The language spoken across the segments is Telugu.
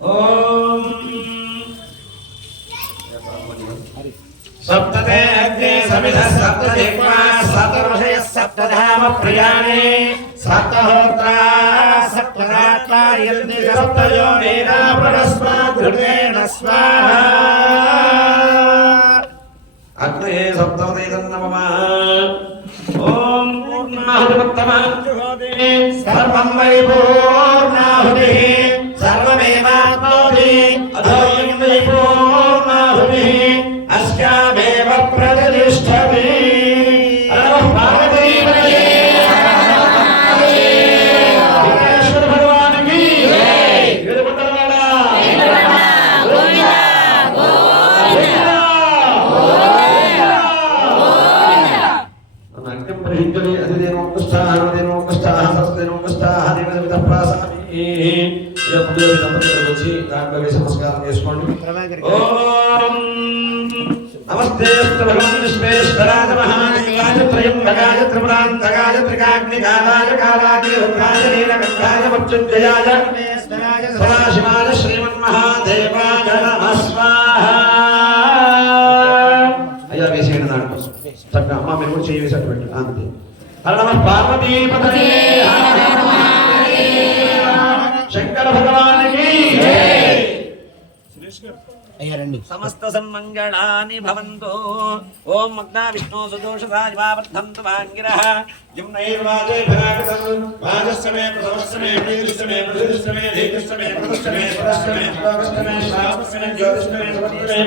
ఓం సప్తతే అగ్నే సమిధ సప్తదిక్మా సప్తఋషయ సప్తధామ ప్రియాణి సప్తహోత్రా సప్తరాత్రాయంతి సప్తయో నేనా ప్రస్మాద్రుతేన స్వాహా అగ్నే సప్తోదయం నమః ఓం పూర్ణాహుతిమత్తమాం జుహోతి సర్వం వై పూర్ణాహుతి సర్వమేవాప్నోతి నాట్యం ప్రహించలి అధిదేనోపస్థాః అధిదేనోపస్థాః సస్దేనోపస్థాః దేవదేవత ప్రాసామి ఇక ముందు దంపతులు వచ్చి దాంట్లో వేసి నమస్కారం చేసుకోండి। ఓం నమస్తే భగవన్ విశ్వేశ్వరాయ మహాదేవాయ త్రయంబకాయ త్రిపురాంతకాయ త్రికాగ్నికాలాయ కాలాయ రుద్రాయ నీలకంఠాయ మృత్యుంజయాయ సదాశివాయ శ్రీమన్మహాదేవాయ కూడా చేయి వేసేట్టు పెట్టు అంతే హర మహాదేవ. శంకర భగవానికి అయ్యా రండి. సమస్త సన్మంగళాని భవంతు. ఓం మగ్నా విష్ణు సుదోషరాజమావర్ధంతు వాంగిరః జిమ్నైర్వాజే భరాగతం వాజస్సమే ప్రథమస్సమే ప్రీతిస్సమే ప్రతిష్టమే ధీతిష్టమే ప్రతిష్టమే పరష్టమే పరష్టమే శ్రావస్తమే జ్యోతిష్టమే సమస్తమే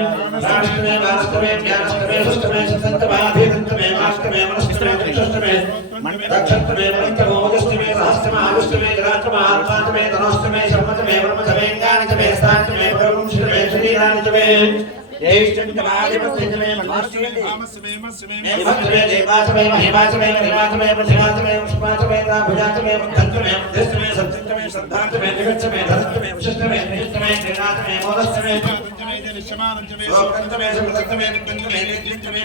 రాష్టమే వాస్తమే జ్ఞానష్టమే సుష్టమే సతంతమాధీతంతమే మాష్టమే మనష్టమే త్రిష్టమే దక్షష్టమే మనంతమోదష్టమే సహస్రమ ఆగుష్టమే జరాష్టమ ఆత్మాష్టమే ధనోష్టమే సమ్మతమే బ్రహ్మతమే జ్ఞానతమే స్థానతమే పరమంశమే శరీరానితమే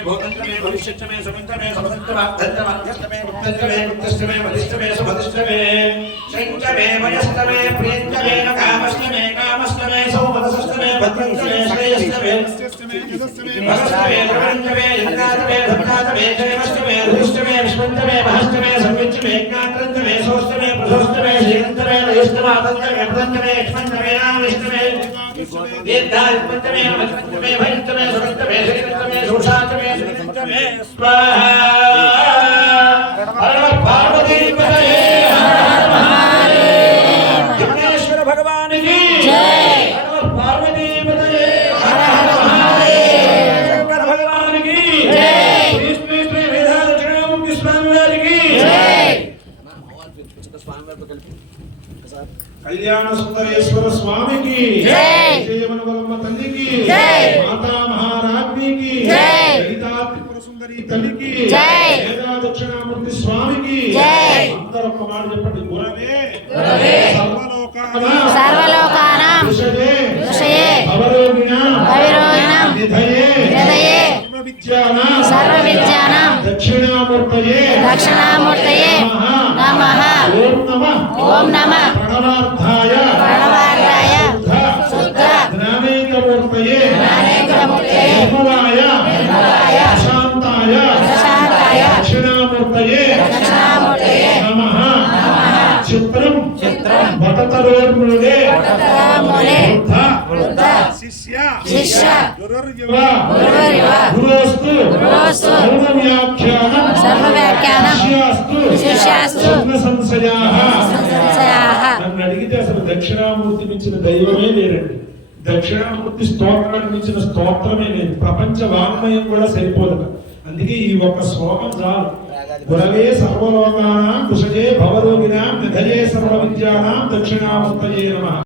భూతంతమే భవిష్యత్తమే సుమంతమే సమదంతమే अत्यष्टमे गुप्तष्टमे मधिष्टमे सुमधिष्टमे षण्चमे वयष्टमे प्रियञ्चमे, कामष्टमे कामष्टमे सौमदषष्टमे भद्रंशमे श्रेयष्टमे महष्टमे प्रपञ्चमे यज्ञातमे धत्तातमे जयमष्टमे, रुष्टमे विष्पञ्चमे महष्टमे, संविच्चमे एकाग्रञ्चमे सोष्टमे प्रसोष्टमे श्रीरन्तमे वयष्टमातन्तमे प्रपञ्चमे यष्पञ्चमे नामष्टमे दीर्घायुष्पञ्चमे मध्यमे भय కళ్యాణ సుందరేశ్వర స్వామికి జై. విజయవనవరమ్మ తల్లికి. మాతా మహారాజ్ఞికి. లలితా త్రిపుర సుందరి తల్లికి. వేదా దక్షిణామూర్తి స్వామికి. అందరూ ఒక్క మాట చెప్పండి. గురవే. సర్వలోకాన. విషయే భవరోగిణాం. నిధయే దక్షిణామూర్తయే. దక్షిణామూర్తయే. నమః. ఓం నమః. ఓం నమః. ప్రణవార్థాయ. ప్రణవార్థాయ. శుద్ధ. జ్ఞానేకమూర్తయే జ్ఞానేకమూర్తయే నిర్మలాయ. నిర్మలాయ. ప్రశాంతాయ. ప్రశాంతాయ. దక్షిణామూర్తయే. దక్షిణామూర్తయే. నమః. చిత్రం. చిత్రం. భటతరోర్మృగే మూలే వృద్ధ వృద్ధ శిష్య. శిష్య. గురుర్యువ గురువర్యువ గురోస్తు గురోస్తు సర్వవ్యాఖ్యానం. సర్వవ్యాఖ్యానం. శిష్యాస్తు. శిష్యాస్తు. స్వప్న సంశయాః సంశయాః నన్ను అడిగితే అసలు దక్షిణామూర్తి మించిన దైవమే లేరండి. దక్షిణామూర్తి స్తోత్రాన్ని మించిన స్తోత్రమే లేదు. ప్రపంచ వాంగ్మయం కూడా సరిపోదు అందుకే ఈ ఒక్క శ్లోకం చాలు. గురవే సర్వలోకానాం కుశజే భవరోగినాం నిధయే సర్వ విద్యానాం దక్షిణామూర్తయే నమః.